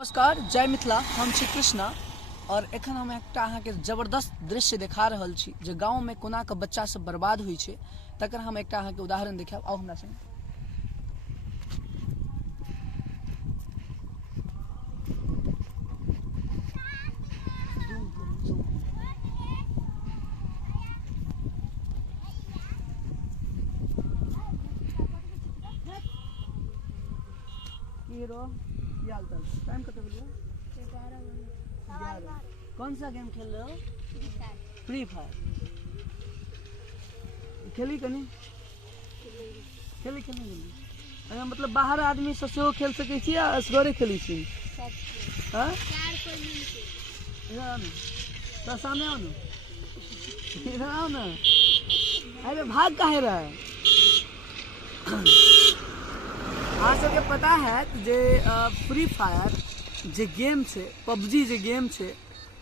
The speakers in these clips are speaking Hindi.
नमस्कार, जय मिथिला। हम छी कृष्णा और एखन हम एकटा अहाँके जबरदस्त दृश्य देखा रहल छी जे गाँव में कोना के बच्चा सब बर्बाद होइ छै तकर हम एकटा अहाँके उदाहरण देखाब। आउ हमरा संग। टाइम कत बजे? 11। कौन सा गेम खेल रहे हो? Free fire. खेली कनी खेली अगर मतलब बाहर आदमी से सेहो खेल सकै छी या असगरे खेली छी? हां, तो सामने आओ ना, इधर आओ ना। अरे भाग काहे रहा है? अहाँ सबके पता है जे फ्री फायर जे गेम छै, पबजी जे गेम छै,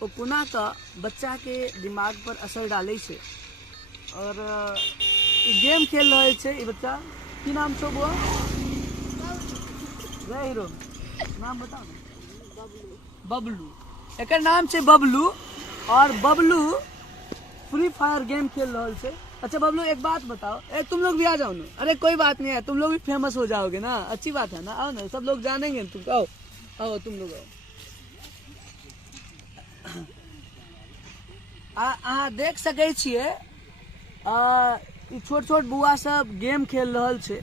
वो कोना का बच्चा के दिमाग पर असर डाले छै और गेम खेल रहे छै। ई बच्चा की नाम छो बुआ? रे हीरो नाम बताओ ना। बबलू। एकर नाम छै बबलू और बबलू फ्री फायर गेम खेल रहा है। अच्छा बबलू, एक बात बताओ, तुम लोग भी आ जाओ ना। अरे कोई बात नहीं है, तुम लोग भी फेमस हो जाओगे ना, अच्छी बात है ना। आओ ना, सब लोग जानेंगे तुम। आओ आओ तुम लोग आओ। अहाँ देख सकै छियै छोट छोट बुआ सब गेम खेल रहल छै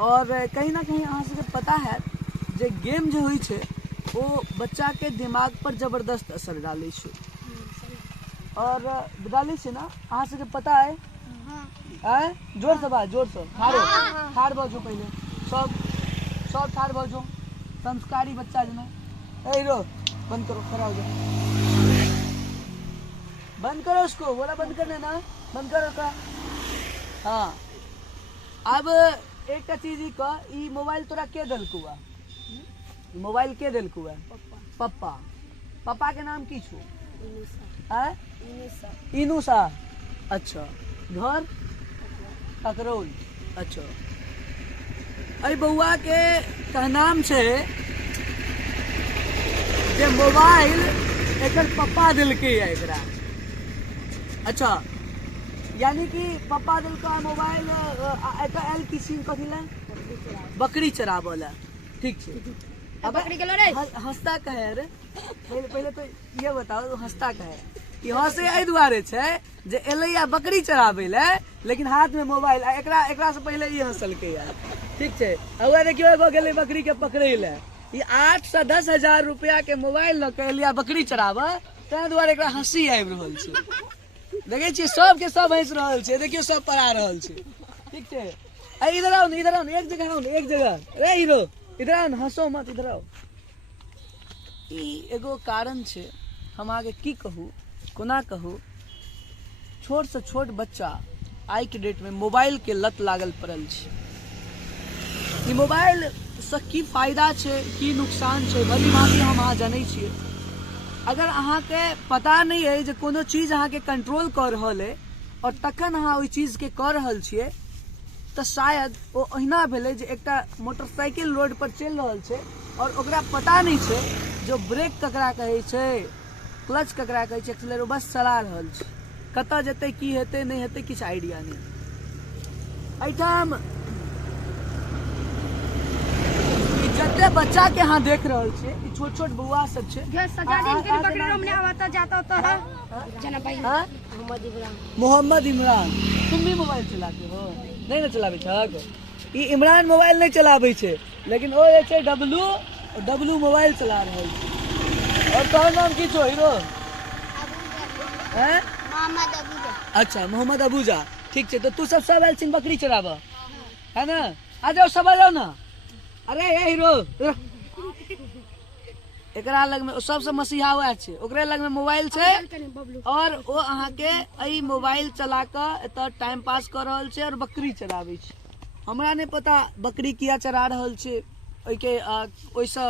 और कहीं ना कहीं अहाँ सबके पता है जे गेम जो होइ छै वो बच्चा के दिमाग पर जबरदस्त असर डाले छै और डाले छै ना। अहाँ सबके पता है? हाँ। जोर से बात, जोर से ठाड़ बाजो पहले। सब ठाड़ बाजो, संस्कारी बच्चा जना। ए हीरो बंद करो, खड़ा हो जाओ। बंद करो उसको, बोला बंद करने ना, बंद करो का। हाँ, अब एक चीज ई मोबाइल तोरा के दिलकू है? मोबाइल के दिलकू है? पप्पा। पप्पा के नाम की छो? इनूसा। अच्छा, घर ककरौल। अच्छा, अरे बउआ के कहनाम छै जे मोबाइल एकर पप्पा दिलके है एकरा। अच्छा, यानी कि पप्पा दिलका मोबाइल एल किसी कथी ला? बकरी चराबे ला। ठीक छै। अब बकरी के रे हंसता कहे रे? पहले तो ये बताओ, हंसता कहे? ई हंसे एहि दुआरे छै जे एलैया बकरी चराबे ले, लेकिन हाथ में मोबाइल। एकरा से पहले ई हंसलकै यार। ठीक छै। अब देखियो एगो गेलै बकरी के पकड़े ले, ई 8 से 10 हजार रुपया के मोबाइल ल के एलिया बकरी चराबे, ताहि दुआरे एकरा हंसी आबि रहल छै। देखे छियै सबके सब हंस रहल छै, देखियो सब पढ़ा रहल छै। ठीक छै। इधर आओ ना, इधर आओ ना, एक जगह आओ ना, एक जगह। रे हीरो इधर आओ ना, हंसो मत, इधर आओ। ई एगो कारण छै, हम आगे की कहूँ कोना कहूँ। छोट से छोट बच्चा आई के डेट में मोबाइल के लत लागल पड़ल छै। ई मोबाइल से की फायदा छै, की नुकसान छै, भली भांति हम अहाँ जानै छियै। अगर अहाँ के पता नहीं है जे कोनो चीज अहाँ के कंट्रोल कर रहल है और तखन अहाँ ओई चीज के कर रहल छियै, तो शायद वो ओहिना भेलै जे एकटा मोटरसाइकिल रोड पर चल रहल छै और ओकरा पता नहीं छै जो ब्रेक ककरा कहै छै, क्लच ककरा कहै छै, एक्सीलरेटर बस चला रहल छै। कतऽ जेतै, की हेतै नहीं हेतै, किछु आइडिया नहीं। एहिठाम जते बच्चा के अहाँ देख रहल छियै, ई छोट छोट बउआ सब छै। मोहम्मद इमरान। तुम भी मोबाइल चलाते हो? नहीं ना चलाबे छक। ई इमरान मोबाइल नहीं चलाबे छै, लेकिन ओ जे छै डब्लू मोबाइल चला रहल छै। और तोहर नाम की छो हीरो? मोहम्मद अबूजा। अच्छा, मोहम्मद अबूजा। ठीक छै। तो तू सब आयल छी बकरी चराबे, है ना? आ जाओ, सब आ जाओ ना। अरे ये हीरो, एकरा लग में सबसे मसीहा हुआ छै, ओकरे लग में मोबाइल छै और वो अहाँ के एई मोबाइल चला के एत टाइम पास कर रहल छै और बकरी चराबे छै। हमरा नहीं पता बकरी किया चरा रहल छै, ओइके ओइसे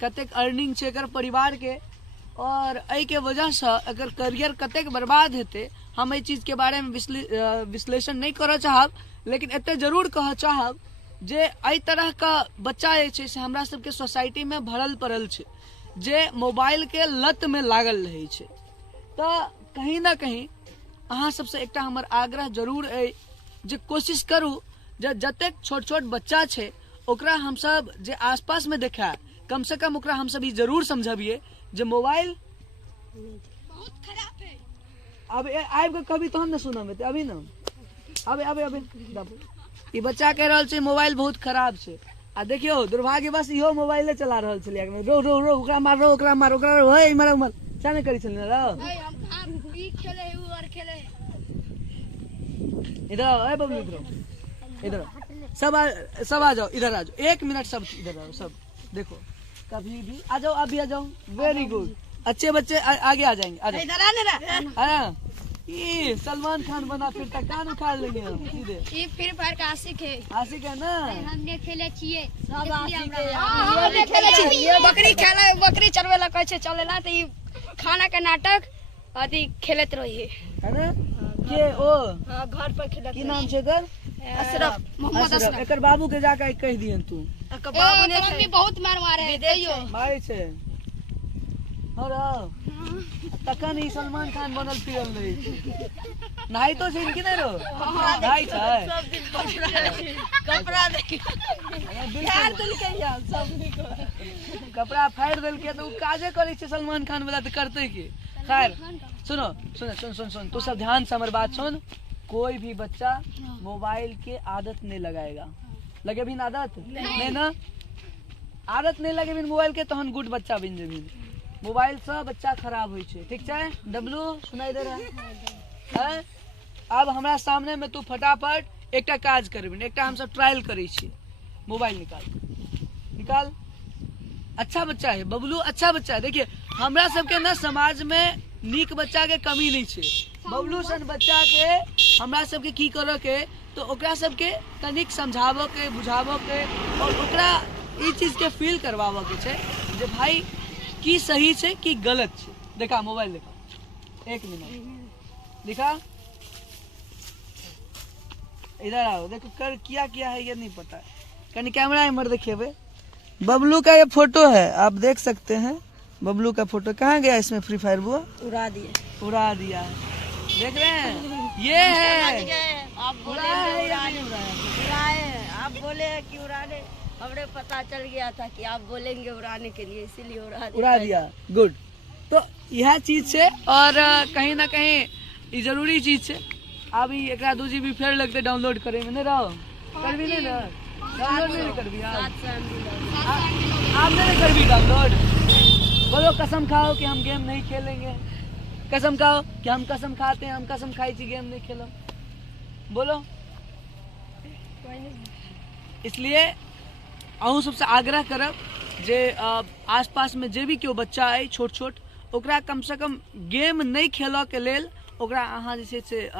कतेक अर्निंग छै एकर परिवार के और एई के वजह से एकर करियर कतेक बर्बाद हेतै, हम एई चीज के बारे में विश्लेषण नहीं करऽ चाहब। लेकिन एते जरूर कहऽ चाहब जे एहि तरह का बच्चा जे छै से हमरा सबके सोसाइटी में भरल पड़ल छै। जे मोबाइल के लत में लागल रहे छे। तो कहीं ना कहीं अहाँ सबसे एकटा हमर आग्रह जरूर है जे कोशिश करू जे जतेक छोट छोट बच्चा छे ओकरा हम सब जे आसपास में देखा कम से कम ओकरा हम सब ई जरूर समझबिए जे मोबाइल बहुत खराब है। अब आबि के कभी तहन न सुनम अभी न अबे ई बच्चा कह रहल छै मोबाइल बहुत खराब छै। आ देखियो दुर्भाग्यवश इहो मोबाइले चला रहल छलियै रो रो रो ओकरा मार ओकरा मार ओकरा रो हे इमर उमर क्या नहीं करी छलिन रो हम ई खेले उ और खेले। इधर आओ ए बबलू इधर सब आ जाओ इधर आ जाओ 1 मिनट सब इधर आओ सब देखो कभी भी आ जाओ अभी आ जाओ वेरी गुड अच्छे बच्चे आगे आ जाएंगे आ जाओ इधर आने रे। ये सलमान खान बना फिर तक कान उखाड़ लेंगे हम सीधे। ये फ्री फायर का आशिक है। आशिक है ना हमने खेले छिए सब आशिक है। हमने खेले छिए बकरी खेले बकरी चरवे ला कहै छै चलेला त ई खाना के नाटक अथी खेलत रहिए है ना के ओ घर पर खेलत। की नाम छै एकर अशरफ मोहम्मद अशरफ। एकर बाबू के जाके कह दियन तू बाबू ने मम्मी बहुत मार मारे है भाई छै और तखन ही सलमान खान बनल फिरल रही छै। नहाई तो छै कि नहीं रो नहाई छै कपड़ा देख फाड़ देलकै यार सब कपड़ा फाड़ देलकै तो काजे करे छै सलमान खान वाला तो करते की। खैर सुनो सुन सुन सुन सुन तू सब ध्यान से हमारी बात सुन। कोई भी बच्चा मोबाइल के आदत नहीं लगाएगा। लगे भी आदत नहीं ना आदत नहीं लगे बिन मोबाइल के तहन गुड बच्चा बन जेबिन। मोबाइल से बच्चा खराब होई छे ठीक छै डब्लू सुनाई दे रहा है। अब हमरा सामने में तू फटाफट एकटा काज करबिन एकटा हम सब ट्रायल करै छी। मोबाइल निकाल अच्छा बच्चा है बबलू अच्छा बच्चा है। देखिए हमरा सबके ना समाज में नीक बच्चा के कमी नहीं छे। बबलू सन बच्चा के हमरा सबके की करऽ के तो ओकरा सबके तनिक समझाबऽ के बुझाबऽ के और ओकरा ई चीज के फील करवाबऽ के छै जे भाई की सही छै की गलत छै। देखा मोबाइल देखा 1 मिनट दिखा इधर आओ देखो कर किया है ये नहीं पता कहीं कैमरा इमर देखेबे। बबलू का ये फोटो है आप देख सकते हैं बबलू का फोटो कहाँ गया इसमें फ्री फायर बुआ उड़ा दिया देख रहे हैं ये है आप बोले आप बोले कि उड़ाने हमें पता चल गया था कि आप बोलेंगे उड़ाने के लिए इसीलिए उड़ा दिया गुड। तो यह चीज है और कहीं ना कहीं ये जरूरी चीज है। अभी 1-2 GB फिर लगते डाउनलोड करेंगे नहीं रहो कर भी नहीं ना डाउनलोड नहीं कर भी आप नहीं कर भी डाउनलोड। बोलो कसम खाओ कि हम गेम नहीं खेलेंगे। कसम खाओ कि हम कसम खाते हैं हम कसम खाई थी गेम नहीं खेलो बोलो। इसलिए अहूँ सबसे आग्रह करब जे आसपास में जे भी क्यों बच्चा है छोट छोट ओकरा कम से कम गेम नहीं खेलऽ के लेल ओकरा अहाँ जे छै से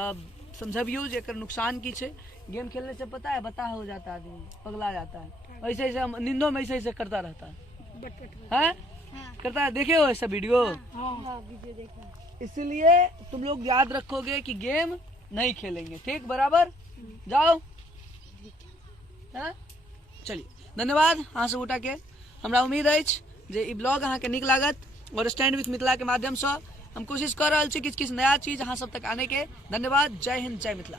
समझबियो जे एकर नुकसान की छै। गेम खेलने से पता है बता हो जाता है आदमी पगला जाता है ऐसे ऐसे नींदों में ऐसे ऐसे करता रहता है करता है देखे हो ऐसा वीडियो। इसलिए तुम लोग याद रखोगे कि गेम नहीं खेलेंगे ठीक बराबर जाओ चलिए धन्यवाद अहाँ सब उठा के हमरा उम्मीद अछि जे ई ब्लॉग अहाँ के नीक लागत और स्टैंड विथ मिथिला के माध्यम से हम कोशिश कर रहल छी किछ किछ नया चीज अहाँ सब तक आने के। धन्यवाद जय हिंद जय मिथिला।